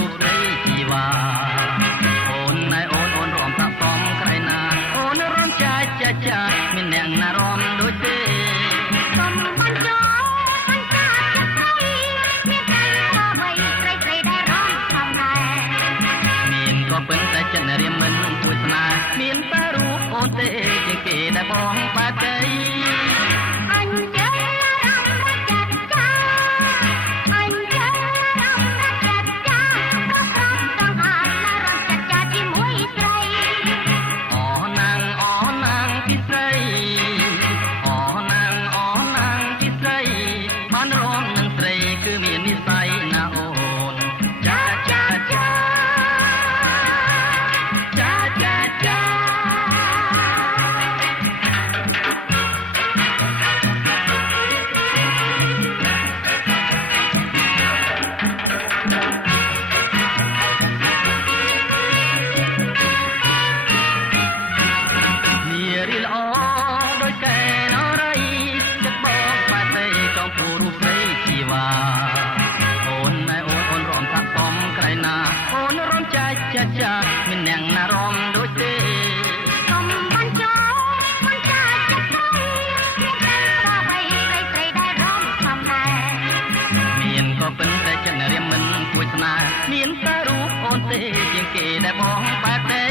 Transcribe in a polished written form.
រូបត្រីជីវ៉ាអូនណែអូនរំសាក់សំក្រៃណាអូនរំចាចាចាមានអ្នកណារំដូចទេសុំបញ្ចោបញ្ចាចិត្តស្រីមានតែក៏បីត្រីដែលរំសំដែរមានក៏ប៉ុន្តែចិត្តរៀមមិនពួយស្នេហ៍មានតែរូបអូនទេជាងគេដែលបងបែបដីអញចេះរំចាត់ចាអញចេះរំចាត់ចាប្រកបដងអានរំចាត់ចាជាមួយត្រីអូណាងពីស្រីអូណាងពីស្រីបានរំនឹងស្រីគឺមាននិស្ស័យណាអូនចាចាចាចាចាចាអូនណែអូនរំសាក់សំក្រៃណាអូនរំចាចាចាមានអ្នកណារំដូចទេសុំបញ្ចោបញ្ចាចិត្តស្រីមានតែក៏បីត្រីដែលរំសំដែរមានក៏ប៉ុន្តែចិត្តរៀមមិនពួយស្នេហ៍មានតែរូបអូនទេជាងគេដែលបងបែបដី